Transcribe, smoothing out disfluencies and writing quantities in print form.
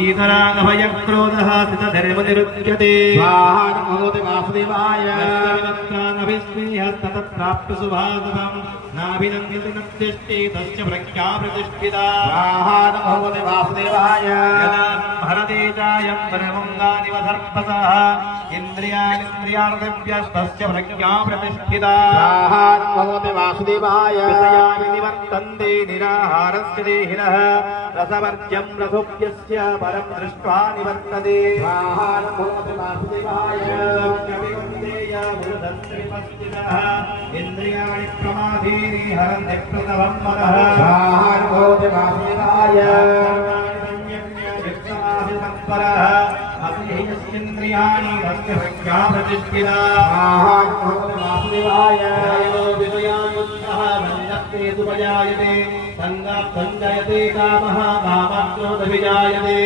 ईतरागभयक्रोधः स्थितधर्मनिरुच्यते स्वाहा नमोऽस्तु वासुदेवाय ततप्राप्य सुभागतम् नाभिनन्दित नत्यष्टे तस्य प्रज्ञा प्रतिष्ठिता स्वाहा नमोऽस्तु वासुदेवाय यदा हरते चायं परमङ्गानिव सर्पसः इन्द्रियाणिन्द्रियार्थव्यस्तस्य प्रज्ञा प्रतिष्ठिता स्वाहा नमोऽस्तु वासुदेवाय विषयानि निवर्तन्ते निराहारस्य देहिनः रसवर्ज्यं रसोऽप्यस्य परं दृष्ट्वा निवर्तते स्वाहा नमोऽस्तु वासुदेवाय कविवन्देय गुरुधन्त्रिपस्थितः इन्द्रियाणि प्रमादीनि हरन्ति प्रणवं मनः स्वाहा नमोऽस्तु वासुदेवाय परः अस्येन्द्रियाणि तस्य प्रज्ञा प्रतिष्ठिता स्वाहा नमोऽस्तु वासुदेवाय विषयायुक्तः मन्यस्ते सुपजायते सङ्गः सञ्जयते कामः कामक्रोधविजायते।